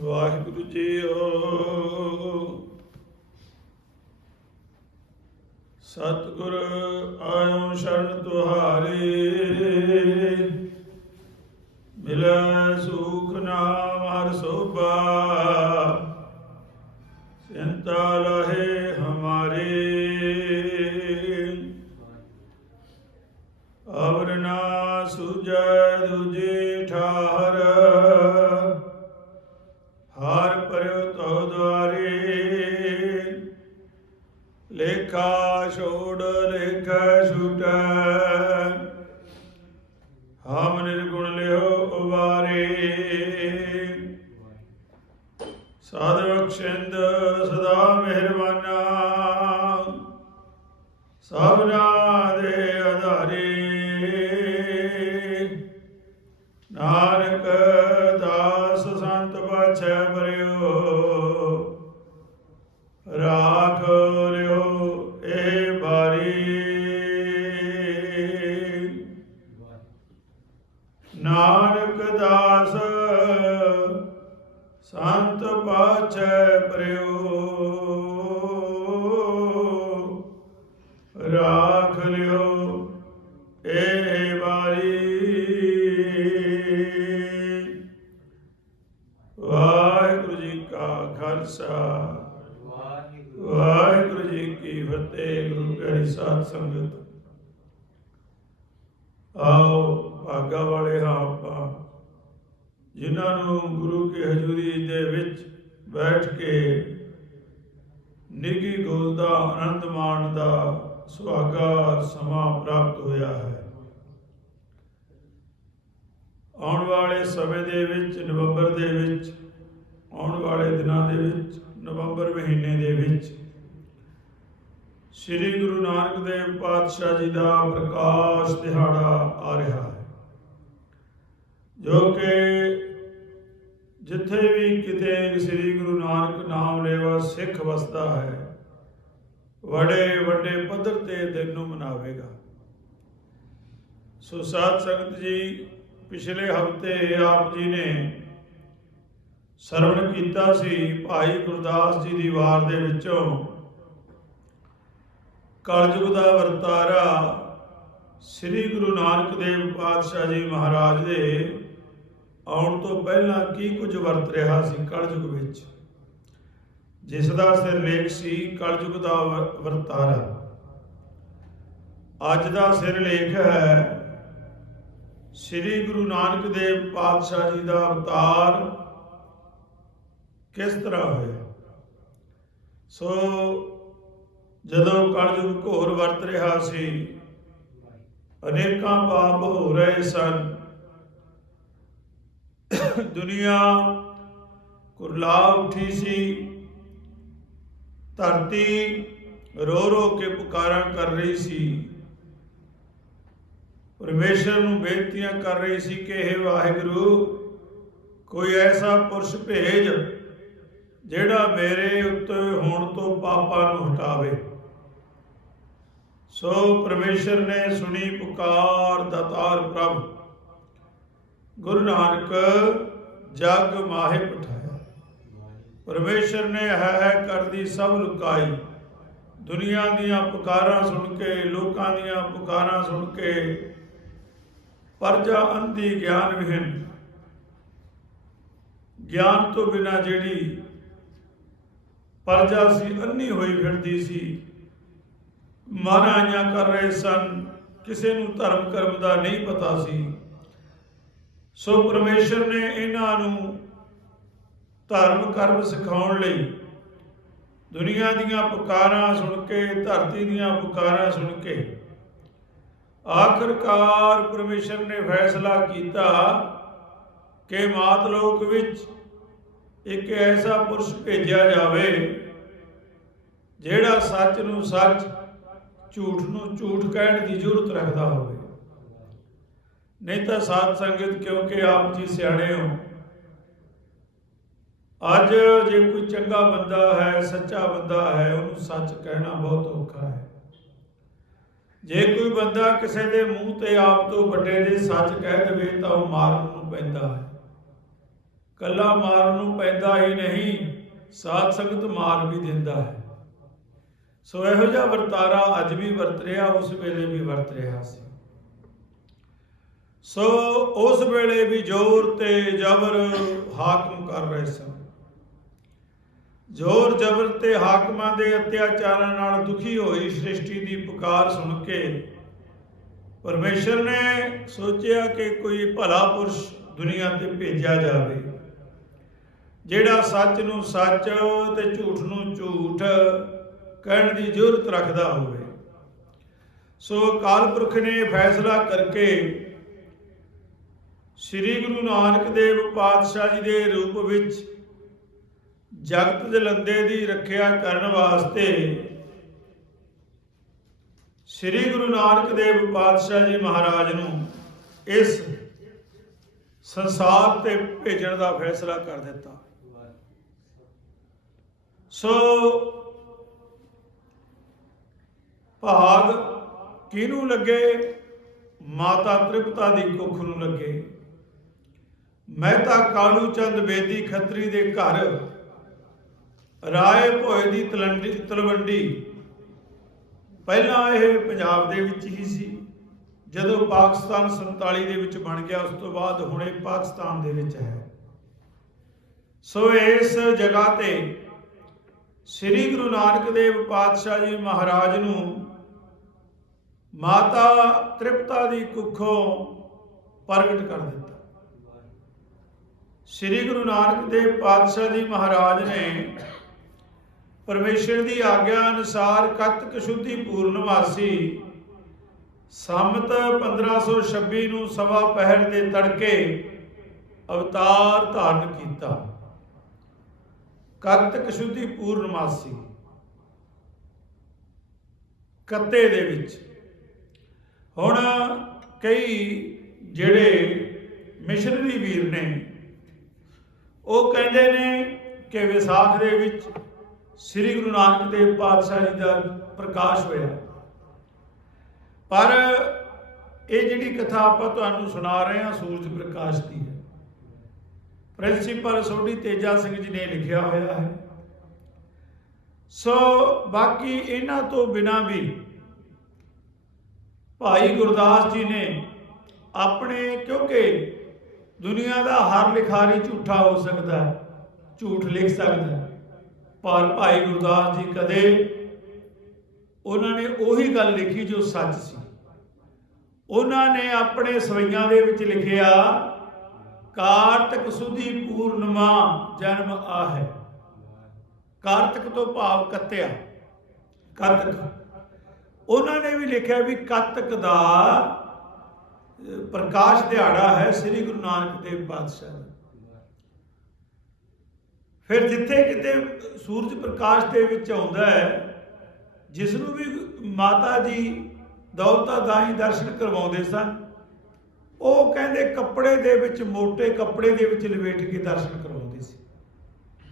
Waheguru JIO. ਸਤਿਗੁਰ ਆਇਓ ਸ਼ਰਨ ਤੁਹਾਰੇ, ਮਿਲੈ ਸੁਖ ਨਾਮ ਹਰਿ ਸੋਭਾ, ਚਿੰਤਾ ਲਹੇ ਹਮਾਰੇ। ਅਵਰ ਨਾ ਸੁਜੈ ਦੂਜੀ ਠਾਹਰ, ਹਾਰ ਪਰਿਓ ਤਉ ਦੁਆਰੇ। ਲੇਖਾ ਛੋੜ ਲੇਖਾ ਛੁਟੈ, ਹਮ ਨਿਰਗੁਣ ਲਿਓ ਉਬਾਰੇ। ਸਾਧ ਬਖਸ਼ਿੰਦ ਸਦਾ ਮਿਹਰਬਾਨਾ, ਸਭਨਾ ਦੇ ਆਧਾਰੇ। ਨਾਨਕ ਦਾਸ ਸੰਤ ਪਾਛੈ ਪਰਿਓ, ਰਾਖ ਲਿਓ ਇਹ ਬਾਰੀ। ਨਾਨਕ ਦਾਸ ਸੰਤ ਪਾਛੈ ਪਰਿਓ, ਰਾਖ ਲਿਓ ਇਹ ਬਾਰੀ। ਵਾਹਿਗੁਰੂ ਜੀ ਕਾ ਖਾਲਸਾ, ਵਾਹਿਗੁਰੂ ਜੀ ਕੀ ਫਤਿਹ। ਗੁਰੂ ਪਿਆਰੀ ਸਾਧ ਸੰਗਤ, ਆਓ ਭਾਗਾ ਵਾਲੇ ਹਾਂ ਆਪਾਂ, ਜਿਨ੍ਹਾਂ ਨੂੰ ਗੁਰੂ ਕੀ ਹਜ਼ੂਰੀ ਦੇ ਵਿੱਚ ਬੈਠ ਕੇ ਨਿੱਘੀ ਗੋਲ ਦਾ ਆਨੰਦ ਮਾਣ ਦਾ ਸੁਹਾਗਾ ਸਮਾਂ ਪ੍ਰਾਪਤ ਹੋਇਆ ਹੈ। ਆਉਣ ਵਾਲੇ ਸਮੇਂ ਦੇ ਵਿੱਚ, ਨਵੰਬਰ ਦੇ ਵਿੱਚ, ਆਉਣ ਵਾਲੇ ਦਿਨਾਂ ਦੇ ਵਿੱਚ, ਨਵੰਬਰ ਮਹੀਨੇ ਦੇ ਵਿੱਚ ਸ੍ਰੀ ਗੁਰੂ ਨਾਨਕ ਦੇਵ ਪਾਤਸ਼ਾਹ ਜੀ ਦਾ ਪ੍ਰਕਾਸ਼ ਦਿਹਾੜਾ ਆ ਰਿਹਾ ਹੈ, ਜੋ ਕਿ ਜਿੱਥੇ ਵੀ ਕਿਤੇ ਸ੍ਰੀ ਗੁਰੂ ਨਾਨਕ ਨਾਮ ਲੇਵਾ ਸਿੱਖ ਵਸਦਾ ਹੈ, ਬੜੇ ਵੱਡੇ ਪੱਧਰ ਤੇ ਦਿਨ ਨੂੰ ਮਨਾਵੇਗਾ। ਸੋ ਸਾਧ ਸੰਗਤ ਜੀ, ਪਿਛਲੇ ਹਫ਼ਤੇ ਆਪ ਜੀ ਨੇ ਸਰਵਣ ਕੀਤਾ ਸੀ ਭਾਈ ਗੁਰਦਾਸ ਜੀ ਦੀ ਵਾਰ ਦੇ ਵਿੱਚੋਂ ਕਲਯੁਗ ਦਾ ਵਰਤਾਰਾ ਸ੍ਰੀ ਗੁਰੂ ਨਾਨਕ ਦੇਵ ਪਾਤਸ਼ਾਹ ਜੀ ਮਹਾਰਾਜ ਦੇ ਆਉਣ ਤੋਂ ਪਹਿਲਾਂ ਕੀ ਕੁਝ ਵਰਤ ਰਿਹਾ ਸੀ ਕਲਯੁਗ ਵਿੱਚ, ਜਿਸ ਦਾ ਸਿਰਲੇਖ ਸੀ ਕਲਯੁਗ ਦਾ ਵਰਤਾਰਾ। ਅੱਜ ਦਾ ਸਿਰਲੇਖ ਹੈ ਸ੍ਰੀ ਗੁਰੂ ਨਾਨਕ ਦੇਵ ਪਾਤਸ਼ਾਹ ਜੀ ਦਾ ਅਵਤਾਰ ਕਿਸ ਤਰ੍ਹਾਂ ਹੋਇਆ। ਸੋ ਜਦੋਂ ਕਲਯੁਗ ਘੋਰ ਵਰਤ ਰਿਹਾ ਸੀ, ਅਨੇਕਾਂ ਪਾਪ ਹੋ ਰਹੇ ਸਨ, ਦੁਨੀਆ ਕੁਰਲਾ ਉੱਠੀ ਸੀ, ਧਰਤੀ ਰੋ ਰੋ ਕੇ ਪੁਕਾਰਾਂ ਕਰ ਰਹੀ ਸੀ, ਪਰਮੇਸ਼ਰ ਨੂੰ ਬੇਨਤੀਆਂ ਕਰ ਰਹੀ ਸੀ ਕਿ ਹੇ ਵਾਹਿਗੁਰੂ, ਕੋਈ ਐਸਾ ਪੁਰਸ਼ ਭੇਜ ਜਿਹੜਾ ਮੇਰੇ ਉੱਤੇ ਹੋਣ ਤੋਂ ਪਾਪਾਂ ਨੂੰ ਹਟਾਵੇ। ਸੋ ਪਰਮੇਸ਼ਰ ਨੇ ਸੁਣੀ ਪੁਕਾਰ, ਦਾਤਾਰ ਪ੍ਰਭ ਗੁਰੂ ਨਾਨਕ ਜਗ ਮਾਹੇ ਪਠਾਇਆ। ਪਰਮੇਸ਼ਰ ਨੇ ਹੈ ਕਰਦੀ ਸਭ ਲੁਕਾਈ। ਦੁਨੀਆ ਦੀਆਂ ਪੁਕਾਰਾਂ ਸੁਣ ਕੇ, ਲੋਕਾਂ ਦੀਆਂ ਪੁਕਾਰਾਂ ਸੁਣ ਕੇ ਪਰਜਾ ਅੰਧੀ ਗਿਆਨ ਵਿਹੀਨ, ਗਿਆਨ ਤੋਂ ਬਿਨਾਂ ਜਿਹੜੀ ਪਰਜਾ ਸੀ ਅੰਨੀ ਹੋਈ ਫਿਰਦੀ ਸੀ, ਮਨ-ਆਈਆਂ ਕਰ ਰਹੇ ਸਨ, ਕਿਸੇ ਨੂੰ ਧਰਮ ਕਰਮ ਦਾ ਨਹੀਂ ਪਤਾ ਸੀ। ਸੋ ਪਰਮੇਸ਼ਰ ਨੇ ਇਹਨਾਂ ਨੂੰ ਧਰਮ ਕਰਮ ਸਿਖਾਉਣ ਲਈ ਦੁਨੀਆ ਦੀਆਂ ਪੁਕਾਰਾਂ ਸੁਣ ਕੇ, ਧਰਤੀ ਦੀਆਂ ਪੁਕਾਰਾਂ ਸੁਣ ਕੇ ਆਖਰਕਾਰ ਪਰਮੇਸ਼ਰ ਨੇ ਫੈਸਲਾ ਕੀਤਾ ਕਿ ਮਾਤ ਲੋਕ ਵਿੱਚ ਇੱਕ ਐਸਾ ਪੁਰਸ਼ ਭੇਜਿਆ ਜਾਵੇ ਜਿਹੜਾ ਸੱਚ ਨੂੰ ਸੱਚ, ਝੂਠ ਨੂੰ ਝੂਠ ਕਹਿਣ ਦੀ ਜ਼ਰੂਰਤ ਰੱਖਦਾ ਹੋਵੇ। ਨਹੀਂ ਤਾਂ ਸਾਧ ਸੰਗਤ, ਕਿਉਂਕਿ ਆਪ ਜੀ ਸਿਆਣੇ ਹੋ, ਅੱਜ ਜੇ ਕੋਈ ਚੰਗਾ ਬੰਦਾ ਹੈ, ਸੱਚਾ ਬੰਦਾ ਹੈ, ਉਹਨੂੰ ਸੱਚ ਕਹਿਣਾ ਬਹੁਤ ਔਖਾ ਹੈ। ਜੇ ਕੋਈ ਬੰਦਾ ਕਿਸੇ ਦੇ ਮੂੰਹ ਤੇ ਆਪ ਤੋਂ ਵੱਡੇ ਦੇ ਸੱਚ ਕਹਿ ਦੇਵੇ ਤਾਂ ਉਹ ਮਾਰਨ ਨੂੰ ਪੈਂਦਾ ਹੈ। ਕੱਲਾ ਮਾਰਨ ਨੂੰ ਪੈਂਦਾ ਹੀ ਨਹੀਂ, ਸਾਧ ਸੰਗਤ ਮਾਰ ਵੀ ਦਿੰਦਾ ਹੈ। ਸੋ ਇਹੋ ਜਿਹਾ ਵਰਤਾਰਾ ਅੱਜ ਵੀ ਵਰਤ ਰਿਹਾ, ਉਸ ਵੇਲੇ ਵੀ ਵਰਤ ਰਿਹਾ ਸੀ। ਸੋ ਉਸ ਵੇਲੇ ਵੀ ਜ਼ੋਰ ਤੇ ਜ਼ਬਰ ਹਾਕਮ ਕਰ ਰਹੇ ਸਨ। ਜ਼ੋਰ ਜ਼ਬਰ ਤੇ ਹਾਕਮਾਂ ਦੇ ਅਤਿਆਚਾਰਾਂ ਨਾਲ ਦੁਖੀ ਹੋਈ ਸ੍ਰਿਸ਼ਟੀ ਦੀ ਪੁਕਾਰ ਸੁਣ ਕੇ ਪਰਮੇਸ਼ਰ ਨੇ ਸੋਚਿਆ ਕਿ ਕੋਈ ਭਲਾ ਪੁਰਸ਼ ਦੁਨੀਆ ਤੇ ਭੇਜਿਆ ਜਾਵੇ, ਜਿਹੜਾ ਸੱਚ ਨੂੰ ਸੱਚ ਤੇ ਝੂਠ ਨੂੰ ਝੂਠ ਕਹਿਣ ਦੀ ਜ਼ਰੂਰਤ ਰੱਖਦਾ ਹੋਵੇ। ਸੋ ਅਕਾਲ ਪੁਰਖ ਨੇ ਫੈਸਲਾ ਕਰਕੇ ਸ੍ਰੀ ਗੁਰੂ ਨਾਨਕ ਦੇਵ ਪਾਤਸ਼ਾਹ ਜੀ ਦੇ ਰੂਪ ਵਿੱਚ ਜਗਤ ਜਲੰਦੇ ਦੀ ਰੱਖਿਆ ਕਰਨ ਵਾਸਤੇ ਸ੍ਰੀ ਗੁਰੂ ਨਾਨਕ ਦੇਵ ਪਾਤਸ਼ਾਹ ਜੀ ਮਹਾਰਾਜ ਨੂੰ ਇਸ ਸੰਸਾਰ ਤੇ ਭੇਜਣ ਦਾ ਫੈਸਲਾ ਕਰ ਦਿੱਤਾ। ਸੋ ਭਾਗ ਕਿਹਨੂੰ ਲੱਗੇ? ਮਾਤਾ ਤ੍ਰਿਪਤਾ ਦੀ ਕੁੱਖ ਨੂੰ ਲੱਗੇ। ਮਹਿਤਾ ਕਾਲੂ ਚੰਦ ਬੇਦੀ ਖੱਤਰੀ ਦੇ ਘਰ ਰਾਏ ਭੋਏ ਦੀ ਤਲਵੰਡੀ, ਪਹਿਲਾਂ ਇਹ ਪੰਜਾਬ ਦੇ ਵਿੱਚ ਹੀ ਸੀ, ਜਦੋਂ ਪਾਕਿਸਤਾਨ 47 ਦੇ ਵਿੱਚ ਬਣ ਗਿਆ, ਉਸ ਤੋਂ ਬਾਅਦ ਹੁਣ ਇਹ ਪਾਕਿਸਤਾਨ ਦੇ ਵਿੱਚ ਹੈ। ਸੋ ਇਸ ਜਗ੍ਹਾ ਤੇ ਸ੍ਰੀ ਗੁਰੂ ਨਾਨਕ ਦੇਵ ਪਾਤਸ਼ਾਹ ਜੀ ਮਹਾਰਾਜ ਨੂੰ ਮਾਤਾ ਤ੍ਰਿਪਤਾ ਦੀ ਕੁੱਖੋਂ ਪ੍ਰਗਟ ਕਰ ਦਿੱਤਾ। ਸ੍ਰੀ ਗੁਰੂ ਨਾਨਕ ਦੇਵ ਪਾਤਸ਼ਾਹ ਜੀ ਮਹਾਰਾਜ ਨੇ ਪਰਮੇਸ਼ਰ ਦੀ ਆਗਿਆ ਅਨੁਸਾਰ ਕੱਤਕ ਸ਼ੁੱਧੀ ਪੂਰਨਮਾਸੀ ਸੰਮਤ 1526 ਨੂੰ ਸਵਾ ਪਹਿਰ ਦੇ ਤੜਕੇ ਅਵਤਾਰ ਧਾਰਨ ਕੀਤਾ। ਕੱਤਕ ਸ਼ੁੱਧੀ ਪੂਰਨਮਾਸੀ ਕੱਤੇ ਦੇ ਵਿੱਚ। ਹੁਣ ਕਈ ਜਿਹੜੇ ਮਿਸ਼ਨਰੀ ਵੀਰ ਨੇ ਉਹ ਕਹਿੰਦੇ ਨੇ ਕਿ ਵਿਸਾਖ ਦੇ ਵਿੱਚ ਸ੍ਰੀ ਗੁਰੂ ਨਾਨਕ ਦੇਵ ਪਾਤਸ਼ਾਹ ਜੀ ਦਾ ਪ੍ਰਕਾਸ਼ ਹੋਇਆ, ਪਰ ਇਹ ਜਿਹੜੀ ਕਥਾ ਆਪਾਂ ਤੁਹਾਨੂੰ ਸੁਣਾ ਰਹੇ ਹਾਂ ਸੂਰਜ ਪ੍ਰਕਾਸ਼ ਦੀ ਹੈ। ਪ੍ਰਿੰਸੀਪਲ ਸੋਢੀ ਤੇਜਾ ਸਿੰਘ ਜੀ ਨੇ ਲਿਖਿਆ ਹੋਇਆ ਹੈ। ਸੋ ਬਾਕੀ ਇਹਨਾਂ ਤੋਂ ਬਿਨਾਂ ਵੀ ਭਾਈ ਗੁਰਦਾਸ ਜੀ ਨੇ ਆਪਣੇ, ਕਿਉਂਕਿ ਦੁਨੀਆ ਦਾ ਹਰ ਲਿਖਾਰੀ ਝੂਠਾ ਹੋ ਸਕਦਾ ਹੈ, ਝੂਠ ਲਿਖ ਸਕਦਾ ਹੈ, ਪਰ ਭਾਈ ਗੁਰਦਾਸ ਜੀ ਕਦੇ ਉਹਨਾਂ ਨੇ ਉਹੀ ਗੱਲ ਲਿਖੀ ਜੋ ਸੱਚ ਸੀ। ਉਹਨਾਂ ਨੇ ਆਪਣੇ ਸਵਈਆਂ ਦੇ ਵਿੱਚ ਲਿਖਿਆ, ਕਾਰਤਿਕ ਸੁਦੀ ਪੂਰਨਮਾ ਜਨਮ ਆਹੈ। ਕਾਰਤਿਕ ਤੋਂ ਭਾਵ ਕੱਤਿਆ, ਕੱਤਕ। ਉਹਨਾਂ ਨੇ ਵੀ ਲਿਖਿਆ ਵੀ ਕੱਤਕ ਦਾ ਪ੍ਰਕਾਸ਼ ਦਿਹਾੜਾ ਹੈ ਸ੍ਰੀ ਗੁਰੂ ਨਾਨਕ ਦੇਵ ਪਾਤਸ਼ਾਹ ਦਾ। ਫਿਰ ਜਿੱਥੇ ਕਿਤੇ ਸੂਰਜ ਪ੍ਰਕਾਸ਼ ਦੇ ਵਿੱਚ ਆਉਂਦਾ ਹੈ, ਜਿਸ ਨੂੰ ਵੀ ਮਾਤਾ ਜੀ ਦੌਲਤਾ ਦਾਈ ਦਰਸ਼ਨ ਕਰਵਾਉਂਦੇ ਸਨ, ਉਹ ਕਹਿੰਦੇ ਕੱਪੜੇ ਦੇ ਵਿੱਚ, ਮੋਟੇ ਕੱਪੜੇ ਦੇ ਵਿੱਚ ਲਪੇਟ ਕੇ ਦਰਸ਼ਨ ਕਰਵਾਉਂਦੇ ਸੀ।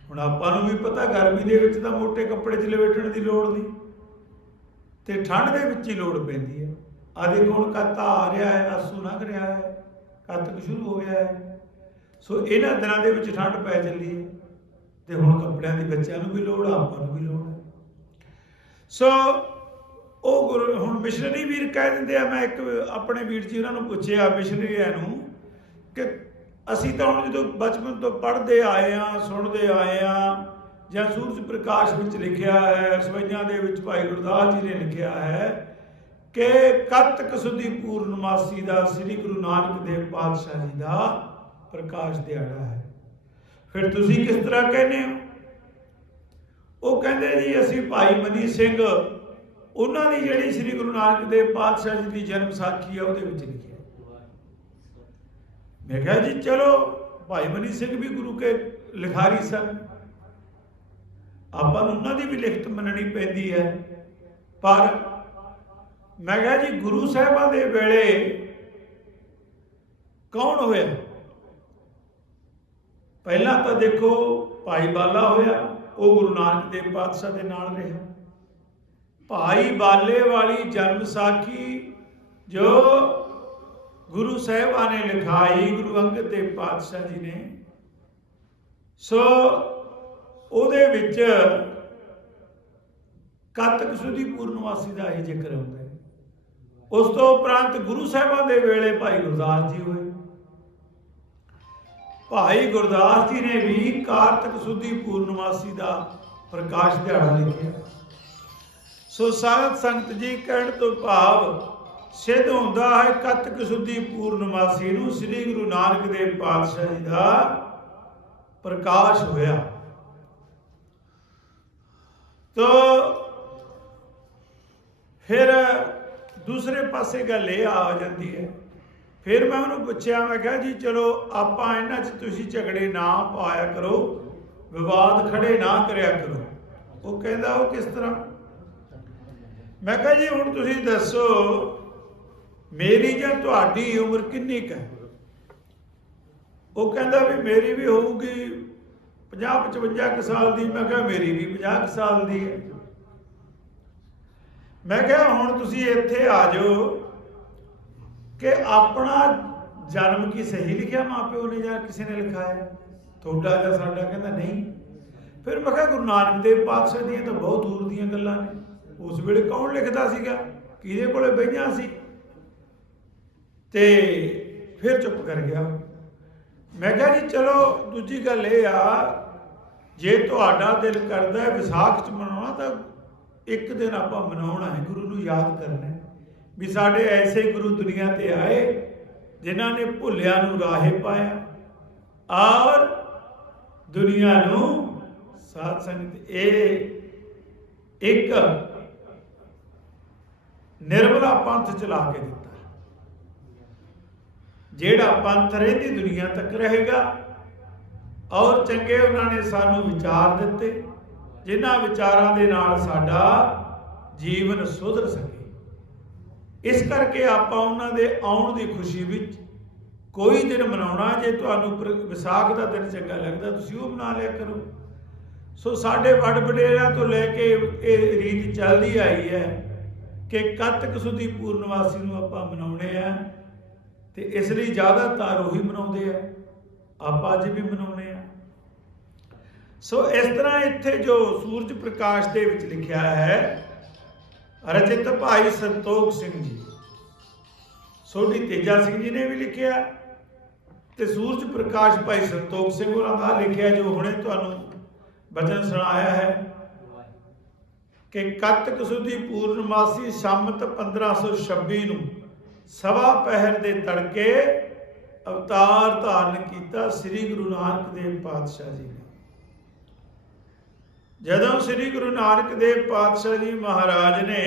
ਹੁਣ ਆਪਾਂ ਨੂੰ ਵੀ ਪਤਾ ਗਰਮੀ ਦੇ ਵਿੱਚ ਤਾਂ ਮੋਟੇ ਕੱਪੜੇ 'ਚ ਲਪੇਟਣ ਦੀ ਲੋੜ ਨਹੀਂ, ਤੇ ਠੰਡ ਦੇ ਵਿੱਚ ਹੀ ਲੋੜ ਪੈਂਦੀ ਹੈ। ਆ ਦੇਖੋ ਹੁਣ ਕੱਤ ਆ ਰਿਹਾ ਹੈ, ਆਸੂ ਲੰਘ ਰਿਹਾ ਹੈ, ਕੱਤਕ ਸ਼ੁਰੂ ਹੋ ਗਿਆ ਹੈ। ਸੋ ਇਹਨਾਂ ਦਿਨਾਂ ਦੇ ਵਿੱਚ ਠੰਡ ਪੈ ਚੱਲੀ ਹੈ, ਤੇ ਹੁਣ ਕੱਪੜਿਆਂ ਦੀ ਬੱਚਿਆਂ ਨੂੰ ਵੀ ਲੋੜ, ਆਪਾਂ ਨੂੰ ਵੀ ਲੋੜ ਹੈ। ਸੋ ਉਹ ਗੁਰੂ ਹੁਣ ਮਿਸ਼ਨਰੀ ਵੀਰ ਕਹਿ ਦਿੰਦੇ ਆ, ਮੈਂ ਇੱਕ ਆਪਣੇ ਵੀਰ ਜੀ ਉਹਨਾਂ ਨੂੰ ਪੁੱਛਿਆ ਮਿਸ਼ਨਰੀਆਂ ਨੂੰ ਕਿ ਅਸੀਂ ਤਾਂ ਹੁਣ ਜਦੋਂ ਬਚਪਨ ਤੋਂ ਪੜ੍ਹਦੇ ਆਏ ਹਾਂ, ਸੁਣਦੇ ਆਏ ਹਾਂ, ਜਾਂ ਸੂਰਜ ਪ੍ਰਕਾਸ਼ ਵਿੱਚ ਲਿਖਿਆ ਹੈ, ਸਵਈਆਂ ਦੇ ਵਿੱਚ ਭਾਈ ਗੁਰਦਾਸ ਜੀ ਨੇ ਲਿਖਿਆ ਹੈ ਕਿ ਕੱਤਕ ਸੁਦੀ ਪੂਰਨਮਾਸੀ ਦਾ ਸ੍ਰੀ ਗੁਰੂ ਨਾਨਕ ਦੇਵ ਪਾਤਸ਼ਾਹ ਜੀ ਦਾ ਪ੍ਰਕਾਸ਼ ਦਿਹਾੜਾ ਹੈ। ਫਿਰ ਤੁਸੀਂ ਕਿਸ ਤਰ੍ਹਾਂ ਕਹਿੰਦੇ ਹੋ? ਉਹ ਕਹਿੰਦੇ ਜੀ ਅਸੀਂ ਭਾਈ ਮਨੀ ਸਿੰਘ, ਉਹਨਾਂ ਦੀ ਜਿਹੜੀ ਸ੍ਰੀ ਗੁਰੂ ਨਾਨਕ ਦੇਵ ਪਾਤਸ਼ਾਹ ਜੀ ਦੀ ਜਨਮ ਸਾਖੀ ਹੈ ਉਹਦੇ ਵਿੱਚ ਲਿਖਿਆ। ਮੈਂ ਕਿਹਾ ਜੀ ਚਲੋ, ਭਾਈ ਮਨੀ ਸਿੰਘ ਵੀ ਗੁਰੂ ਕੇ ਲਿਖਾਰੀ ਸਨ, ਆਪਾਂ ਨੂੰ ਉਹਨਾਂ ਦੀ ਵੀ ਲਿਖਤ ਮੰਨਣੀ ਪੈਂਦੀ ਹੈ। ਪਰ ਮੈਂ ਕਿਹਾ ਜੀ ਗੁਰੂ ਸਾਹਿਬਾਂ ਦੇ ਵੇਲੇ ਕੌਣ ਹੋਇਆ? ਪਹਿਲਾਂ ਤਾਂ ਦੇਖੋ ਭਾਈ ਬਾਲਾ ਹੋਇਆ, ਉਹ ਗੁਰੂ ਨਾਨਕ ਦੇਵ ਪਾਤਸ਼ਾਹ ਦੇ ਨਾਲ ਰਿਹਾ। ਭਾਈ ਬਾਲੇ ਵਾਲੀ ਜਨਮ ਸਾਖੀ ਜੋ ਗੁਰੂ ਸਾਹਿਬਾਂ ਨੇ ਲਿਖਾਈ, ਗੁਰੂ ਅੰਗਦ ਦੇਵ ਪਾਤਸ਼ਾਹ ਜੀ ਨੇ, ਸੋ ਉਹਦੇ ਵਿੱਚ ਕੱਤਕ ਸੁਦੀ ਪੂਰਨਮਾਸੀ ਦਾ ਹੀ ਜ਼ਿਕਰ ਹੁੰਦਾ ਹੈ। ਉਸ ਤੋਂ ਉਪਰੰਤ ਗੁਰੂ ਸਾਹਿਬਾਂ ਦੇ ਵੇਲੇ ਭਾਈ ਗੁਰਦਾਸ ਜੀ ਹੋਏ। ਭਾਈ ਗੁਰਦਾਸ ਜੀ ਨੇ ਵੀ ਕਾਰਤਕ ਸੁਦੀ ਪੂਰਨਮਾਸੀ ਦਾ ਪ੍ਰਕਾਸ਼ ਦਿਹਾੜਾ ਲਿਖਿਆ। ਸੋ ਸਾਧ ਸੰਗਤ ਜੀ ਕਹਿਣ ਤੋਂ ਭਾਵ ਸਿੱਧ ਹੁੰਦਾ ਹੈ ਕੱਤਕ ਸੁਦੀ ਪੂਰਨਮਾਸੀ ਨੂੰ ਸ੍ਰੀ ਗੁਰੂ ਨਾਨਕ ਦੇਵ ਪਾਤਸ਼ਾਹ ਜੀ ਦਾ ਪ੍ਰਕਾਸ਼ ਹੋਇਆ। ਤੋ ਫਿਰ ਦੂਸਰੇ ਪਾਸੇ ਗੱਲ ਇਹ ਆ ਜਾਂਦੀ ਹੈ। ਫਿਰ ਮੈਂ ਉਹਨੂੰ ਪੁੱਛਿਆ, ਮੈਂ ਕਿਹਾ ਜੀ ਚਲੋ ਆਪਾਂ ਇਹਨਾਂ 'ਚ ਤੁਸੀਂ ਝਗੜੇ ਨਾ ਪਾਇਆ ਕਰੋ, ਵਿਵਾਦ ਖੜੇ ਨਾ ਕਰਿਆ ਕਰੋ। ਉਹ ਕਹਿੰਦਾ ਉਹ ਕਿਸ ਤਰ੍ਹਾਂ? ਮੈਂ ਕਿਹਾ ਜੀ ਹੁਣ ਤੁਸੀਂ ਦੱਸੋ ਮੇਰੀ ਜਾਂ ਤੁਹਾਡੀ ਉਮਰ ਕਿੰਨੀ ਕੁ ਹੈ? ਉਹ ਕਹਿੰਦਾ ਵੀ ਮੇਰੀ ਵੀ ਹੋਊਗੀ 50-55 ਸਾਲ ਦੀ। ਮੈਂ ਕਿਹਾ ਮੇਰੀ ਵੀ 50 ਸਾਲ ਦੀ ਹੈ। ਮੈਂ ਕਿਹਾ ਹੁਣ ਤੁਸੀਂ ਇੱਥੇ ਆ ਜਾਓ ਕਿ ਆਪਣਾ ਜਨਮ ਕੀ ਸਹੀ ਲਿਖਿਆ ਮਾਂ-ਪਿਓ ਨੇ ਜਾਂ ਕਿਸੇ ਨੇ ਲਿਖਾਇਆ, ਤੁਹਾਡਾ ਜਾਂ ਸਾਡਾ? ਕਹਿੰਦਾ ਨਹੀਂ। ਫਿਰ ਮੈਂ ਕਿਹਾ ਗੁਰੂ ਨਾਨਕ ਦੇਵ ਪਾਤਸ਼ਾਹ ਦੀਆਂ ਤਾਂ ਬਹੁਤ ਦੂਰ ਦੀਆਂ ਗੱਲਾਂ ਨੇ। ਉਸ ਵੇਲੇ ਕੌਣ ਲਿਖਦਾ ਸੀਗਾ, ਕਿਹਦੇ ਕੋਲੇ ਬਈਆਂ ਸੀ? ਤੇ ਫਿਰ ਚੁੱਪ ਕਰ ਗਿਆ। ਮੈਂ ਕਿਹਾ ਜੀ ਚਲੋ ਦੂਜੀ ਗੱਲ ਇਹ ਆ, ਜੇ ਤੁਹਾਡਾ ਦਿਲ ਕਰਦਾ ਹੈ ਵਿਸਾਖ 'ਚ ਮਨਾਉਣਾ ਤਾਂ ਇੱਕ ਦਿਨ ਆਪਾਂ ਮਨਾਉਣਾ ਹੈ, ਗੁਰੂ ਨੂੰ ਯਾਦ ਕਰਨਾ ਹੈ ਵੀ ਸਾਡੇ ਐਸੇ ਗੁਰੂ ਦੁਨੀਆ ਤੇ ਆਏ ਜਿਨ੍ਹਾਂ ਨੇ ਭੁੱਲਿਆਂ ਨੂੰ ਰਾਹੇ ਪਾਇਆ ਔਰ ਦੁਨੀਆ ਨੂੰ ਸਾਧ ਸੰਗਤ ਇਹ ਇੱਕ ਨਿਰਮਲਾ ਪੰਥ ਚਲਾ ਕੇ ਦਿੱਤਾ, ਜਿਹੜਾ ਪੰਥ ਰਹਿੰਦੀ ਦੁਨੀਆ ਤੱਕ ਰਹੇਗਾ। ਔਰ ਚੰਗੇ ਉਹਨਾਂ ਨੇ ਸਾਨੂੰ ਵਿਚਾਰ ਦਿੱਤੇ, ਜਿਨ੍ਹਾਂ ਵਿਚਾਰਾਂ ਦੇ ਨਾਲ ਸਾਡਾ ਜੀਵਨ ਸੁਧਰ ਸਕੇ। ਇਸ ਕਰਕੇ ਆਪਾਂ ਉਹਨਾਂ ਦੇ ਆਉਣ ਦੀ ਖੁਸ਼ੀ ਵਿੱਚ ਕੋਈ ਦਿਨ ਮਨਾਉਣਾ। ਜੇ ਤੁਹਾਨੂੰ ਵਿਸਾਖ ਦਾ ਦਿਨ ਚੰਗਾ ਲੱਗਦਾ ਤੁਸੀਂ ਉਹ ਮਨਾ ਲਿਆ ਕਰੋ। ਸੋ ਸਾਡੇ ਵੱਡ ਵਡੇਰਿਆਂ ਤੋਂ ਲੈ ਕੇ ਇਹ ਰੀਤ ਚੱਲਦੀ ਆਈ ਹੈ ਕਿ ਕੱਤਕ ਸੁਦੀ ਪੂਰਨਮਾਸੀ ਨੂੰ ਆਪਾਂ ਮਨਾਉਣੇ ਆ, ਤੇ ਇਸ ਲਈ ਜ਼ਿਆਦਾਤਰ ਉਹੀ ਮਨਾਉਂਦੇ ਆ, ਆਪਾਂ ਅੱਜ ਵੀ ਮਨਾਉਣੇ ਆ। ਸੋ ਇਸ ਤਰ੍ਹਾਂ ਇੱਥੇ ਜੋ ਸੂਰਜ ਪ੍ਰਕਾਸ਼ ਦੇ ਵਿੱਚ ਲਿਖਿਆ ਹੈ, ਰਚਿਤ ਭਾਈ ਸੰਤੋਖ ਸਿੰਘ ਜੀ, ਸੋਢੀ ਤੇਜਾ ਸਿੰਘ ਜੀ ਨੇ ਵੀ ਲਿਖਿਆ, ਤੇ ਸੂਰਜ ਪ੍ਰਕਾਸ਼ ਭਾਈ ਸੰਤੋਖ ਸਿੰਘ ਹੋਰਾਂ ਦਾ ਲਿਖਿਆ, ਜੋ ਹੁਣੇ ਤੁਹਾਨੂੰ ਬਚਨ ਸੁਣਾਇਆ ਹੈ ਕਿ ਕੱਤਕ ਸੁਦੀ ਪੂਰਨਮਾਸੀ ਸੰਮਤ 1526 ਨੂੰ ਸਵਾ ਪਹਿਰ ਦੇ ਤੜਕੇ ਅਵਤਾਰ ਧਾਰਨ ਕੀਤਾ ਸ੍ਰੀ ਗੁਰੂ ਨਾਨਕ ਦੇਵ ਪਾਤਸ਼ਾਹ ਜੀ ਨੇ। ਜਦੋਂ ਸ੍ਰੀ ਗੁਰੂ ਨਾਨਕ ਦੇਵ ਪਾਤਸ਼ਾਹ ਜੀ ਮਹਾਰਾਜ ਨੇ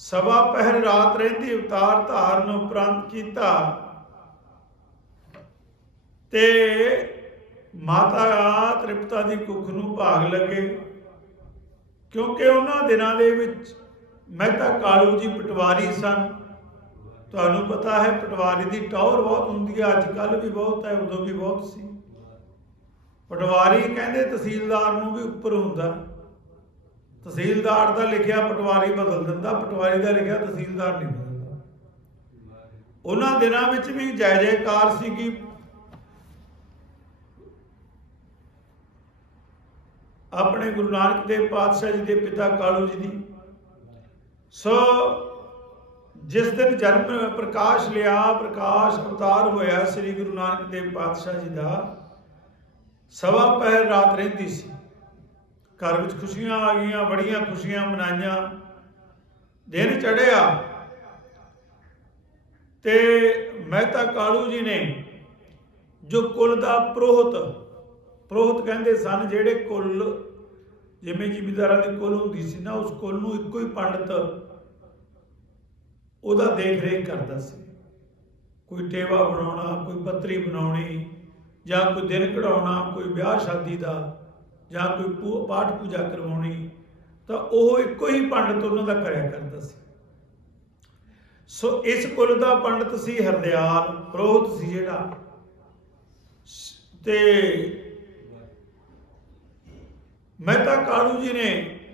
ਸਵਾ ਪਹਿਰ ਰਾਤ ਰਹਿੰਦੀ ਅਵਤਾਰ ਧਾਰਨ ਉਪਰੰਤ ਕੀਤਾ, ਤੇ ਮਾਤਾ ਤ੍ਰਿਪਤਾ ਦੀ ਕੁੱਖ ਨੂੰ ਭਾਗ ਲੱਗੇ, ਕਿਉਂਕਿ ਉਹਨਾਂ ਦਿਨਾਂ ਦੇ ਵਿੱਚ ਮਹਿਤਾ ਕਾਲੂ ਜੀ ਪਟਵਾਰੀ ਸਨ। ਤੁਹਾਨੂੰ ਪਤਾ ਹੈ ਪਟਵਾਰੀ ਦੀ ਟੌਰ ਬਹੁਤ ਹੁੰਦੀ ਹੈ, ਅੱਜ ਕੱਲ੍ਹ ਵੀ ਬਹੁਤ ਹੈ, ਉਦੋਂ ਵੀ ਬਹੁਤ ਸੀ। ਪਟਵਾਰੀ ਕਹਿੰਦੇ ਤਹਿਸੀਲਦਾਰ ਨੂੰ ਵੀ ਉੱਪਰ ਹੁੰਦਾ। ਤਹਿਸੀਲਦਾਰ ਦਾ ਲਿਖਿਆ ਪਟਵਾਰੀ ਬਦਲ ਦਿੰਦਾ, ਪਟਵਾਰੀ ਦਾ ਲਿਖਿਆ ਤਹਿਸੀਲਦਾਰ ਨਹੀਂ ਬਦਲਦਾ। ਉਹਨਾਂ ਦਿਨਾਂ ਵਿੱਚ ਵੀ ਜੈ ਜੈਕਾਰ ਸੀਗੀ। ਆਪਣੇ ਗੁਰੂ ਨਾਨਕ ਦੇਵ ਪਾਤਸ਼ਾਹ ਜੀ ਦੇ ਪਿਤਾ ਕਾਲੂ ਜੀ ਦੀ। ਸੋ ਜਿਸ ਦਿਨ ਜਨਮ ਪ੍ਰਕਾਸ਼ ਲਿਆ, ਪ੍ਰਕਾਸ਼ ਅਵਤਾਰ ਹੋਇਆ ਸ੍ਰੀ ਗੁਰੂ ਨਾਨਕ ਦੇਵ ਪਾਤਸ਼ਾਹ ਜੀ ਦਾ, ਸਵਾ ਪਹਿਰ ਰਾਤ ਰਹਿੰਦੀ ਸੀ। ਘਰ ਵਿੱਚ ਖੁਸ਼ੀਆਂ ਆ ਗਈਆਂ, ਬੜੀਆਂ ਖੁਸ਼ੀਆਂ ਮਨਾਈਆਂ। ਦਿਨ ਚੜ੍ਹਿਆ ਤੇ ਮਹਿਤਾ ਕਾਲੂ ਜੀ ਨੇ ਜੋ ਕੁਲ ਦਾ ਪ੍ਰੋਹਤ ਕਹਿੰਦੇ ਸਨ, ਜਿਹੜੇ ਕੁਲ ਜਿਵੇਂ ਜ਼ਿਮੀਂਦਾਰਾਂ ਦੀ ਕੁਲ ਹੁੰਦੀ ਸੀ ਨਾ, ਉਸ ਕੁਲ ਨੂੰ ਇੱਕੋ ਹੀ ਪੰਡਤ ਉਹਦਾ ਦੇਖ ਰੇਖ ਕਰਦਾ ਸੀ। ਕੋਈ ਟੇਵਾ ਬਣਾਉਣਾ, ਕੋਈ ਪੱਤਰੀ ਬਣਾਉਣੀ, ਜਾਂ ਕੋਈ ਦਿਨ ਕਢਾਉਣਾ, ਕੋਈ ਵਿਆਹ ਸ਼ਾਦੀ ਦਾ, ਜਾਂ ਕੋਈ ਪਾਠ ਪੂਜਾ ਕਰਵਾਉਣੀ, ਤਾਂ ਉਹ ਇੱਕੋ ਹੀ ਪੰਡਤ ਉਹਨਾਂ ਦਾ ਕਰਿਆ ਕਰਦਾ ਸੀ। ਸੋ ਇਸ ਕੁਲ ਦਾ ਪੰਡਤ ਸੀ ਹਰਦਿਆਲ, ਪ੍ਰੋਹਤ ਸੀ ਜਿਹੜਾ। ਤੇ ਮਹਿਤਾ ਕਾਲੂ ਜੀ ਨੇ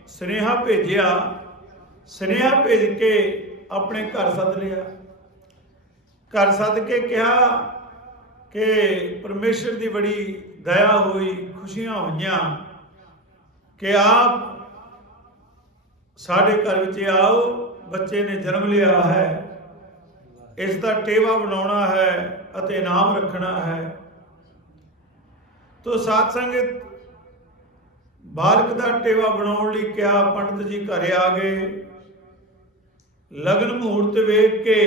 ਸੁਨੇਹਾ ਭੇਜਿਆ, ਸੁਨੇਹਾ ਭੇਜ ਕੇ ਆਪਣੇ ਘਰ ਸੱਦ ਲਿਆ। ਘਰ ਸੱਦ ਕੇ ਕਿਹਾ कि परमेश्वर की बड़ी दया हुई, खुशियां हुई कि आप साढ़े घर विच आओ, बच्चे ने जन्म लिया है, इसका टेवा बनाना है अते इनाम रखना है। तो साध संगत बालक का टेवा बनाने लई क्या पंडित जी घरे आ गए। लगन मुहूर्त वेख के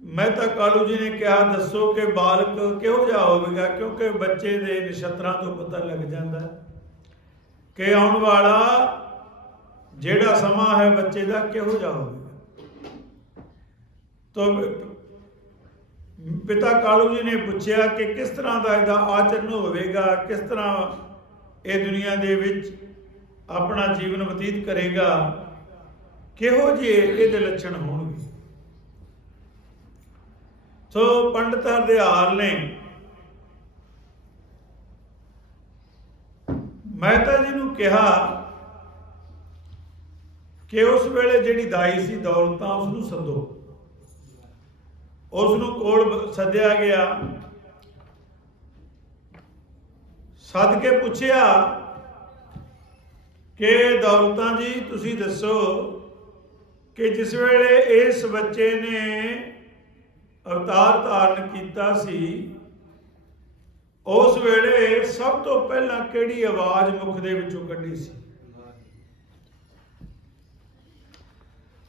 मेहता कालू जी ने कहा, दसो कि बालक किहो जिहा होवेगा, क्योंकि बच्चे के नक्षत्रां तो पता लग जाता कि आने वाला जिहड़ा समा है बच्चे का किहो जिहा होवेगा। तो पिता कालू जी ने पूछा कि किस तरह का इसका आचरण होवेगा, किस तरह ये दुनिया दे विच अपना जीवन बतीत करेगा, किहो जे इहदे लक्षण होणगे। तो पंडित हरदयाल ने मेहता जी नूं कहा कि उस वेले जिहड़ी दाई सी दौलतां उसनूं सदो। उसनूं कोल सद्या गया, सद के पुछया कि दौलतां जी तुसीं दसो कि जिस वेले इस बच्चे ने अवतार धारण किया सी, उस वेले सब तो पहला किहड़ी आवाज़ मुख दे विचों कढ़ी सी।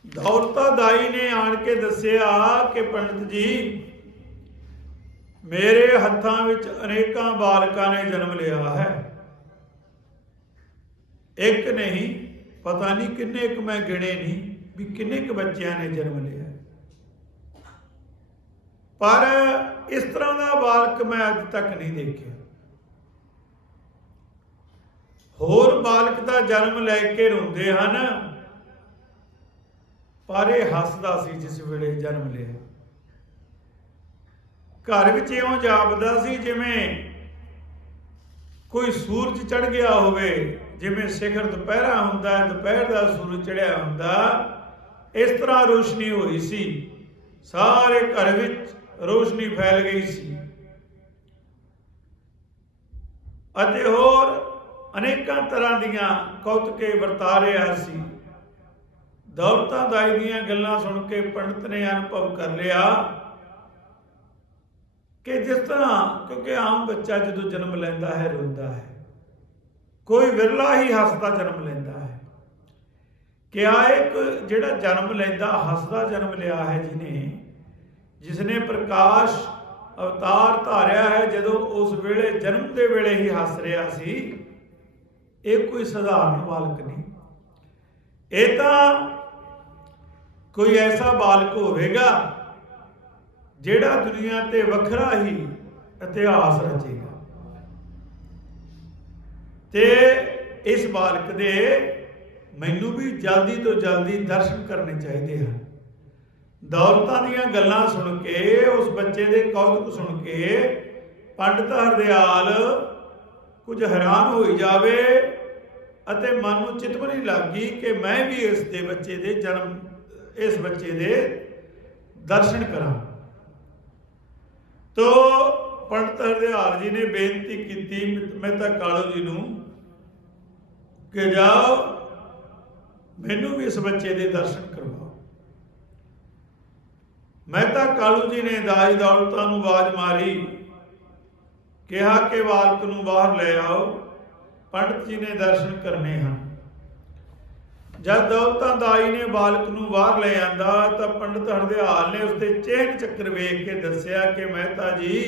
दौलता दाई ने आन के दसिया कि पंडित जी, मेरे हत्थां विच अनेकां बालकां ने जन्म लिया है, एक नहीं पता नहीं किन्ने क मैं गिने नहीं भी किन्ने क बच्चियां ने जन्म लिया, पर इस तरह का बालक मैं अज तक नहीं देखा। होर बालक का जन्म लैके रोंदे हन, पर यह हसदा सी जिस वेले जन्म लिया। घर विच इउं जापदा सी जिवें कोई सूरज चढ़ गया होवे, जिवें शिखर दुपहरा हुंदा है, दोपहर का सूरज चढ़िया हुंदा, इस तरह रोशनी हुई सी। सारे घर विच रोशनी फैल गई सी अते होर अनेकां तरह दीआं कौतके वरता रहा सी। दौलतां दाई दीआं गल्लां सुन के पंडित ने अनुभव कर लिया कि जिस तरह, क्योंकि आम बच्चा जो जन्म लैंदा है रोंदा है, कोई विरला ही हसदा जन्म लैंदा है। क्या एक जिहड़ा जन्म लैंदा हसदा जन्म लिया है, जिसने प्रकाश अवतार धारिया है, जदों उस वेले जन्म के वेले ही हस रहा सी, ये कोई साधारण बालक नहीं, ये तो कोई ऐसा बालक होवेगा जिहड़ा दुनिया ते वखरा ही इतिहास रचेगा। ते इस बालक दे मैनू भी जल्दी तो जल्दी दर्शन करने चाहिए हैं। दौलतां दीआं गल्लां सुन के, उस बच्चे दे कौतुक सुन के पंडित हरदयाल कुछ हैरान हो जावे अते मन नूं चितवनी लग गई कि मैं भी इस दे बच्चे दे जन्म, इस बच्चे दे दर्शन करां। तो पंडित हरदयाल जी ने बेनती की मेहता कालू जी नूं कि जाओ मैनू भी इस बच्चे दे दर्शन करवाओ। मेहता कालू जी ने दाई दौलतां नूं आवाज़ मारी, कहा कि बालक नूं बाहर ले आओ, पंडित जी ने दर्शन करने हैं। जब दौलतां दाई ने बालक नूं बाहर ले आंदा तो पंडित हरदयाल ने उसके चेहन चक्कर वेख के दसिया कि मेहता जी,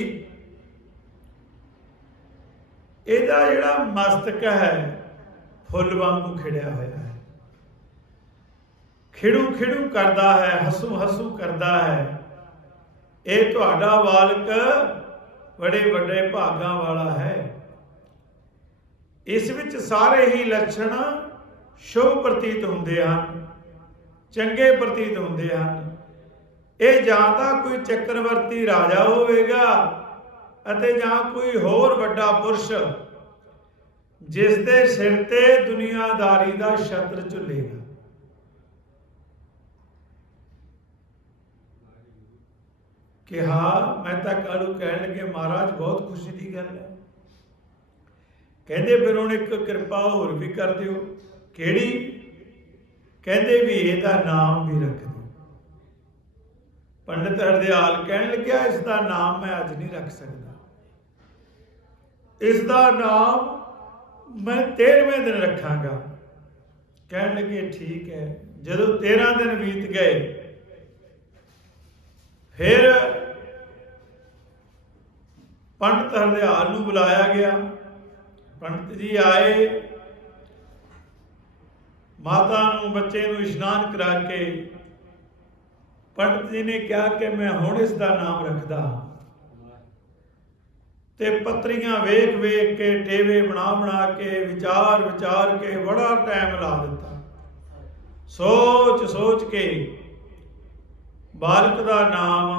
इहदा जिहड़ा मस्तक है फुल वांगू खिड़िया होया है, खिड़ू खिड़ू करदा है, हसू हसू करदा है। ये तुहाडा बालक बड़े बड़े भागां वाला है। इस विच सारे ही लक्षण शुभ प्रतीत होंदे हन, चंगे प्रतीत होंदे हन। ਇਹ ਜਾਂ ਤਾਂ कोई चक्रवर्ती राजा होवेगा ਅਤੇ ਜਾਂ कोई होर ਵੱਡਾ पुरुष जिस दे सिर ते दुनियादारी दा छत्र ਝੁੱਲੇਗਾ। ਕਿਹਾ। ਮਹਿਤਾ ਕਾਲੂ ਕਹਿਣ ਲੱਗੇ, ਮਹਾਰਾਜ ਬਹੁਤ ਖੁਸ਼ੀ ਦੀ ਗੱਲ ਹੈ। ਕਹਿੰਦੇ ਫਿਰ ਹੁਣ ਇੱਕ ਕਿਰਪਾ ਹੋਰ ਵੀ ਕਰ ਦਿਓ। ਕਿਹੜੀ? ਕਹਿੰਦੇ ਵੀ ਇਹਦਾ ਨਾਮ ਵੀ ਰੱਖ ਦਿਓ। ਪੰਡਿਤ ਹਰਦਿਆਲ ਕਹਿਣ ਲੱਗਿਆ, ਇਸ ਦਾ ਨਾਮ ਮੈਂ ਅੱਜ ਨਹੀਂ ਰੱਖ ਸਕਦਾ, ਇਸ ਦਾ ਨਾਮ ਮੈਂ 13ਵੇਂ ਦਿਨ ਰੱਖਾਂਗਾ। ਕਹਿਣ ਲੱਗੇ ਠੀਕ ਹੈ। ਜਦੋਂ 13 ਦਿਨ ਬੀਤ ਗਏ, ਫਿਰ ਪੰਡਿਤ ਹਰਦਿਆਲ ਨੂੰ ਬੁਲਾਇਆ ਗਿਆ। ਪੰਡਿਤ ਜੀ ਆਏ, ਮਾਤਾ ਨੂੰ ਬੱਚੇ ਨੂੰ ਇਸ਼ਨਾਨ ਕਰਾ ਕੇ ਪੰਡਿਤ ਜੀ ਨੇ ਕਿਹਾ ਕਿ ਮੈਂ ਹੁਣ ਇਸ ਦਾ ਨਾਮ ਰੱਖਦਾ। ਤੇ ਪੱਤਰੀਆਂ ਵੇਖ ਵੇਖ ਕੇ, ਟੇਵੇ ਬਣਾ ਕੇ, ਵਿਚਾਰ ਕੇ ਬੜਾ ਟਾਈਮ ਲਾ ਦਿੱਤਾ। ਸੋਚ ਕੇ ਬਾਲਕ ਦਾ ਨਾਮ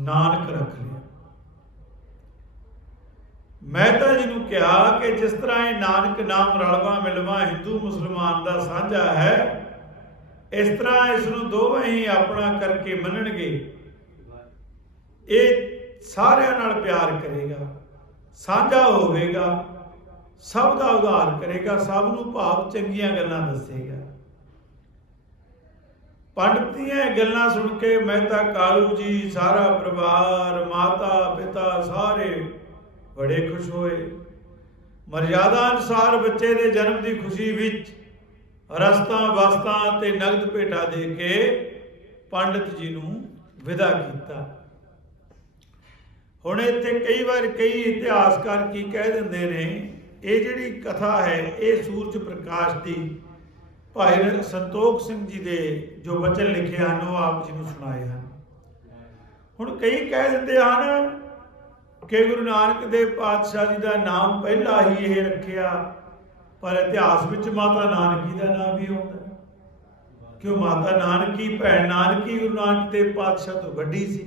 ਨਾਨਕ ਰੱਖ ਲਿਆ। ਮਹਿਤਾ ਜੀ ਨੂੰ ਕਿਹਾ ਕਿ ਜਿਸ ਤਰ੍ਹਾਂ ਇਹ ਨਾਨਕ ਨਾਮ ਰਲਵਾ ਮਿਲਵਾ ਹਿੰਦੂ ਮੁਸਲਮਾਨ ਦਾ ਸਾਂਝਾ ਹੈ, ਇਸ ਤਰ੍ਹਾਂ ਇਸ ਨੂੰ ਦੋਵੇਂ ਹੀ ਆਪਣਾ ਕਰਕੇ ਮੰਨਣਗੇ। ਇਹ ਸਾਰਿਆਂ ਨਾਲ ਪਿਆਰ ਕਰੇਗਾ, ਸਾਂਝਾ ਹੋਵੇਗਾ, ਸਭ ਦਾ ਉਧਾਰ ਕਰੇਗਾ, ਸਭ ਨੂੰ ਭਾਵ ਚੰਗੀਆਂ ਗੱਲਾਂ ਦੱਸੇਗਾ। ਪੰਡਤ ਦੀਆਂ ਗੱਲਾਂ ਸੁਣ ਕੇ ਮਹਿਤਾ ਕਾਲੂ ਜੀ, ਸਾਰਾ ਪਰਿਵਾਰ, ਮਾਤਾ ਪਿਤਾ ਸਾਰੇ ਬੜੇ ਖੁਸ਼ ਹੋਏ। ਮਰਿਆਦਾ ਅਨੁਸਾਰ ਬੱਚੇ ਦੇ ਜਨਮ ਦੀ ਖੁਸ਼ੀ ਵਿੱਚ ਰਸਤਾਂ ਵਸਤਾਂ ਤੇ ਨਗਦ ਭੇਟਾ ਦੇ ਕੇ ਪੰਡਿਤ ਜੀ ਨੂੰ ਵਿਦਾ ਕੀਤਾ। ਹੁਣ ਇੱਥੇ ਕਈ ਵਾਰ ਕਈ ਇਤਿਹਾਸਕਾਰ ਕੀ ਕਹਿ ਦਿੰਦੇ ਨੇ, ਇਹ ਜਿਹੜੀ ਕਥਾ ਹੈ ਇਹ ਸੂਰਜ ਪ੍ਰਕਾਸ਼ ਦੀ ਭਾਈ ਸੰਤੋਖ ਸਿੰਘ ਜੀ ਦੇ ਜੋ ਬਚਨ ਲਿਖੇ ਹਨ ਉਹ ਆਪ ਜੀ ਨੂੰ ਸੁਣਾਏ ਹਨ। ਹੁਣ ਕਈ ਕਹਿ ਦਿੰਦੇ ਹਨ ਕਿ ਗੁਰੂ ਨਾਨਕ ਦੇਵ ਪਾਤਸ਼ਾਹ ਜੀ ਦਾ ਨਾਮ ਪਹਿਲਾਂ ਹੀ ਇਹ ਰੱਖਿਆ, ਪਰ ਇਤਿਹਾਸ ਵਿੱਚ ਮਾਤਾ ਨਾਨਕੀ ਦਾ ਨਾਮ ਵੀ ਆਉਂਦਾ, ਕਿਉਂ ਮਾਤਾ ਨਾਨਕੀ, ਭੈਣ ਨਾਨਕੀ ਗੁਰੂ ਨਾਨਕ ਦੇਵ ਪਾਤਸ਼ਾਹ ਤੋਂ ਵੱਡੀ ਸੀ।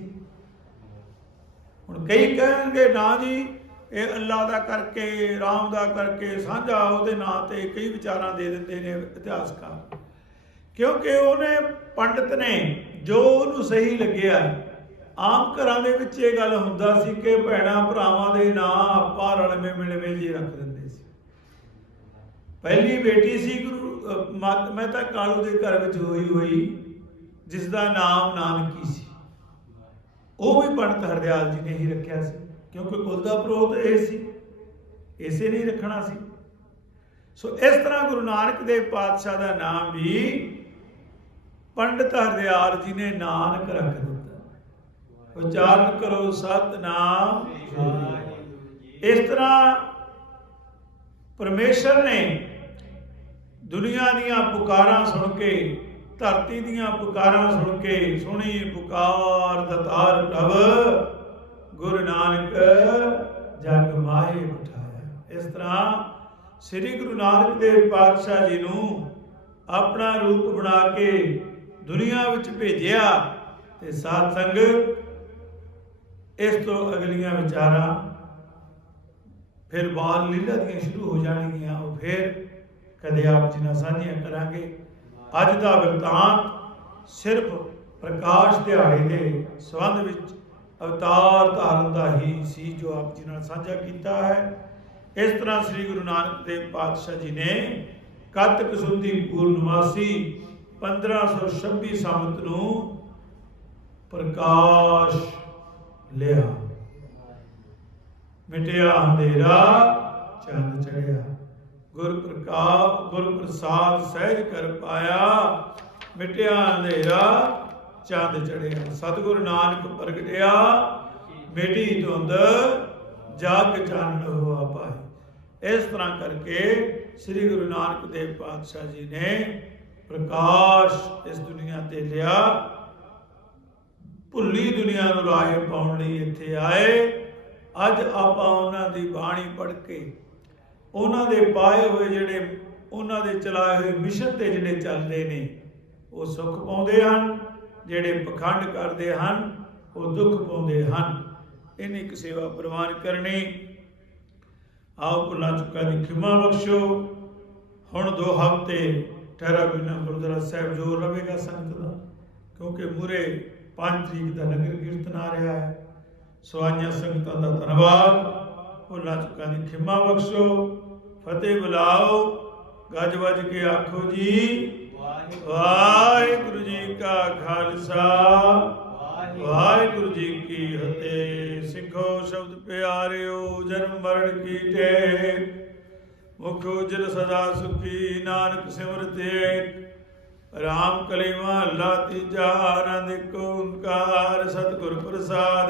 ਹੁਣ ਕਈ ਕਹਿਣਗੇ ਨਾ ਜੀ ਇਹ ਅੱਲਾ ਦਾ ਕਰਕੇ, ਰਾਮ ਦਾ ਕਰਕੇ ਸਾਂਝਾ ਉਹਦੇ ਨਾਂ ਤੇ ਕਈ ਵਿਚਾਰਾਂ ਦੇ ਦਿੰਦੇ ਨੇ ਇਤਿਹਾਸਕਾਰ, ਕਿਉਂਕਿ ਉਹਨੇ ਪੰਡਿਤ ਨੇ ਜੋ ਉਹਨੂੰ ਸਹੀ ਲੱਗਿਆ। ਆਮ ਘਰਾਂ ਦੇ ਵਿੱਚ ਇਹ ਗੱਲ ਹੁੰਦਾ ਸੀ ਕਿ ਭੈਣਾਂ ਭਰਾਵਾਂ ਦੇ ਨਾਂ ਆਪਾਂ ਰਲਵੇਂ ਮਿਲਵੇਂ ਜੀ ਰੱਖ ਦਿੰਦੇ ਸੀ। ਪਹਿਲੀ ਬੇਟੀ ਸੀ ਗੁਰੂ ਮਹਿਤਾ ਕਾਲੂ ਦੇ ਘਰ ਵਿੱਚ ਹੋਈ ਜਿਸ ਦਾ ਨਾਮ ਨਾਨਕੀ ਸੀ, ਉਹ ਵੀ ਪੰਡਿਤ ਹਰਦਿਆਲ ਜੀ ਨੇ ਹੀ ਰੱਖਿਆ ਸੀ, ਕਿਉਂਕਿ ਕੁਲ ਦਾ ਪ੍ਰੋਤ ਇਹ ਸੀ, ਇਸੇ ਨਹੀਂ ਰੱਖਣਾ ਸੀ। ਸੋ ਇਸ ਤਰ੍ਹਾਂ ਗੁਰੂ ਨਾਨਕ ਦੇਵ ਪਾਤਸ਼ਾਹ ਦਾ ਨਾਮ ਵੀ ਪੰਡਿਤ ਹਰਦਿਆਲ ਜੀ ਨੇ ਨਾਨਕ ਰੱਖ ਦਿੱਤਾ। ਉਚਾਰਨ ਕਰੋ ਸਤਿਨਾਮ। ਇਸ ਤਰ੍ਹਾਂ ਪਰਮੇਸ਼ਰ ਨੇ ਦੁਨੀਆ ਦੀਆਂ ਪੁਕਾਰਾਂ ਸੁਣ ਕੇ, ਧਰਤੀ ਦੀਆਂ ਪੁਕਾਰਾਂ ਸੁਣ ਕੇ, ਸੁਣੀ ਪੁਕਾਰ ਦਤਾਰ ਪ੍ਰਭ ਗੁਰੂ ਨਾਨਕ ਜਗ ਮਾਹੇ ਬਿਠਾਇਆ। ਇਸ ਤਰ੍ਹਾਂ ਸ੍ਰੀ ਗੁਰੂ ਨਾਨਕ ਦੇਵ ਪਾਤਸ਼ਾਹ ਜੀ ਨੂੰ ਆਪਣਾ ਰੂਪ ਬਣਾ ਕੇ ਦੁਨੀਆ ਵਿੱਚ ਭੇਜਿਆ। ਤੇ ਸਾਧ ਸੰਗਤ ਇਸ ਤੋਂ ਅਗਲੀਆਂ ਵਿਚਾਰਾਂ ਫਿਰ ਬਾਲ ਲੀਲਾ ਦੀਆਂ ਸ਼ੁਰੂ ਹੋ ਜਾਣਗੀਆਂ, ਉਹ ਫਿਰ ਕਦੇ ਆਪ ਜੀ ਨਾਲ ਸਾਂਝੀਆਂ ਕਰਾਂਗੇ। ਅੱਜ ਦਾ ਬਿਰਤਾਂਤ ਸਿਰਫ ਪ੍ਰਕਾਸ਼ ਦਿਹਾੜੇ ਦੇ ਸੰਬੰਧ ਵਿੱਚ ਅਵਤਾਰ ਧਾਰਨ ਦਾ ਹੀ ਸੀ ਜੋ ਆਪ ਜੀ ਨਾਲ ਸਾਂਝਾ ਕੀਤਾ ਹੈ। ਇਸ ਤਰ੍ਹਾਂ ਸ੍ਰੀ ਗੁਰੂ ਨਾਨਕ ਦੇਵ ਪਾਤਸ਼ਾਹ ਜੀ ਨੇ ਕੱਤਕ ਸੁਦੀ ਪੂਰਨਮਾਸੀ 1526 ਸੰਮਤ ਨੂੰ ਪ੍ਰਕਾਸ਼ ਲਿਆ। ਮਿਟਿਆ ਅੰਧੇਰਾ ਚੰਦ ਚੜਿਆ, ਗੁਰ ਪ੍ਰਸਾਦ ਸਹਿਜ ਕਰ ਪਾਇਆ। ਮਿਟਿਆ ਅੰਧੇਰਾ ਚੰਦ ਚੜਿਆ, ਸਤਿਗੁਰ ਨਾਨਕ ਪ੍ਰਗਟਿਆ। ਮਿਟੀ ਧੁੰਦ ਜਗ ਚਾਨਣ ਹੋਆ ਪਾਏ। ਇਸ ਤਰ੍ਹਾਂ ਕਰਕੇ ਸ੍ਰੀ ਗੁਰੂ ਨਾਨਕ ਦੇਵ ਪਾਤਸ਼ਾਹ ਜੀ ਨੇ ਪ੍ਰਕਾਸ਼ ਇਸ ਦੁਨੀਆ ਤੇ ਲਿਆ। ਭੁੱਲੀ ਦੁਨੀਆ ਨੂੰ ਰਾਹ ਪਾਉਣ ਲਈ ਇੱਥੇ ਆਏ। ਅੱਜ ਆਪਾਂ ਉਹਨਾਂ ਦੀ ਬਾਣੀ ਪੜ੍ਹ ਕੇ ਉਹਨਾਂ ਦੇ ਪਾਏ ਹੋਏ ਜਿਹੜੇ ਉਹਨਾਂ ਦੇ ਚਲਾਏ ਹੋਏ ਮਿਸ਼ਨ ਤੇ ਜਿਹੜੇ ਚੱਲਦੇ ਨੇ ਉਹ ਸੁੱਖ ਪਾਉਂਦੇ ਹਨ, ਜਿਹੜੇ ਪਖੰਡ ਕਰਦੇ ਹਨ ਉਹ ਦੁੱਖ ਪਾਉਂਦੇ ਹਨ। ਇਹਨੇ ਇੱਕ ਸੇਵਾ ਪ੍ਰਵਾਨ ਕਰਨੀ। ਆਓ ਭੁੱਲਾਂ ਚੁੱਕਾਂ ਦੀ ਖਿਮਾ ਬਖਸ਼ੋ। ਹੁਣ 2 ਹਫ਼ਤੇ ਠਹਿਰਾ ਬਿਨਾ ਗੁਰਦੁਆਰਾ ਸਾਹਿਬ ਜੋਰ ਰਵੇਗਾ ਸੰਗਤ ਦਾ, ਕਿਉਂਕਿ ਮੂਰੇ 5 ਤਰੀਕ ਦਾ ਨਗਰ ਕੀਰਤਨ ਆ ਰਿਹਾ ਹੈ। ਸੋ ਆਈਆਂ ਸੰਗਤਾਂ ਦਾ ਧੰਨਵਾਦ। ਭੁੱਲਾਂ ਚੁੱਕਾਂ ਦੀ ਖਿਮਾ ਬਖਸ਼ੋ। ਫਤਿਹ ਬੁਲਾਓ। ਗੱਜ ਵੱਜ ਕੇ ਆਖੋ ਜੀ ਵਾਹਿਗੁਰੂ ਜੀ ਕਾ ਖਾਲਸਾ ਵਾਹਿਗੁਰੂ ਜੀ ਕੀ ਫਤਿਹ। ਸਿੱਖੋ ਸ਼ਬਦ ਪਿਆਰਿਓ ਜਨਮ ਮਰਨ ਕੀ ਟੇਕ ਮੁਖ ਉਜਲ ਸਦਾ ਸੁਖੀ ਨਾਨਕ ਸਿਮਰਤ ਏਕ ਰਾਮ ਕਲੇਵਾ ਅੱਲਾ ਤੀਜਾ ਆਨੰਦ ਏਕ ਓੰਕਾਰ ਸਤਿਗੁਰ ਪ੍ਰਸਾਦ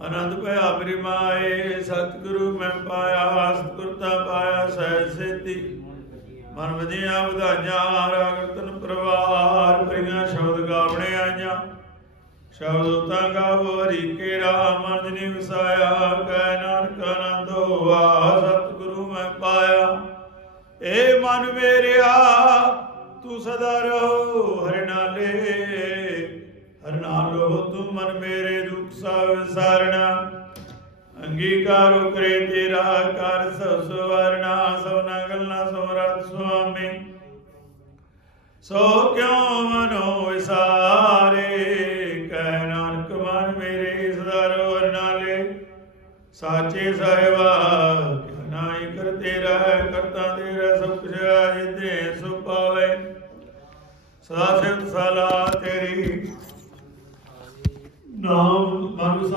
ਆਨੰਦ ਭਇਆ ਬ੍ਰਿਮਾਏ ਸਤਿਗੁਰੂ ਮੈਂ ਪਾਇਆ ਸਤਿਗੁਰ ਤਾਂ ਪਾਇਆ ਸਹਿਜ ਸੇਤੀ ਮਨ ਵਧੀਆਂ ਵਧਾਈਆਂ ਰਾਗ ਤਨ ਪਰਵਾਰ ਭਰੀਆਂ ਸ਼ਬਦ ਗਾਵਣੇ ਆਈਆਂ ਸ਼ਬਦ ਤਾਂ ਗਾਵੋ ਹਰੀ ਕੇਰਾ ਮਨ ਜਿਨੀ ਵਸਾਇਆ ਕਹਿ ਨਾਨਕ ਆਨੰਦ ਹੋਆ ਸਤਿਗੁਰੂ ਮੈਂ ਪਾਇਆ। ਏ ਮਨ ਮੇਰਿਆ ਤੂੰ ਸਦਾ ਰਹੋ ਹਰਿ ਨਾਲੇ ਹਰਿ ਨਾਲ ਰਹੋ ਤੂੰ ਮਨ ਮੇਰੇ ਦੁਖ ਸਭ ਵਿਸਾਰਣਾ ਅੰਗੀਕਾਰੋ ਕਰੇ ਤੇਰਾ ਕਰ ਸਭ ਸਵਾਰਣਾ ਸਭਨਾ ਗੱਲਾਂ ਸਮਰੱਥ ਸੁਆਮੀ ਸੋ ਕਿਉ ਮਨੋ ਵਿਸਾਰੇ ਕਹਿ ਨਾਨਕ ਮਨ ਮੇਰੇ ਸਦਾ ਰਹੋ ਹਰਿ ਨਾਲੇ ਸਾਚੇ ਸਾਹਿਬਾ ਕਿਉ ਨਾਹੀ ਕਰ ਤੇਰਾ ਕਰਤਾ ਤੇਰਾ ਸਭ ਕੁਛ ਜਿਤੇ ਸੋ ਪਾਵੇ ਸਦਾ ਸਿਫਤ ਸਲਾਹ ਤੇਰੀ ਨਾਮ ਮਨ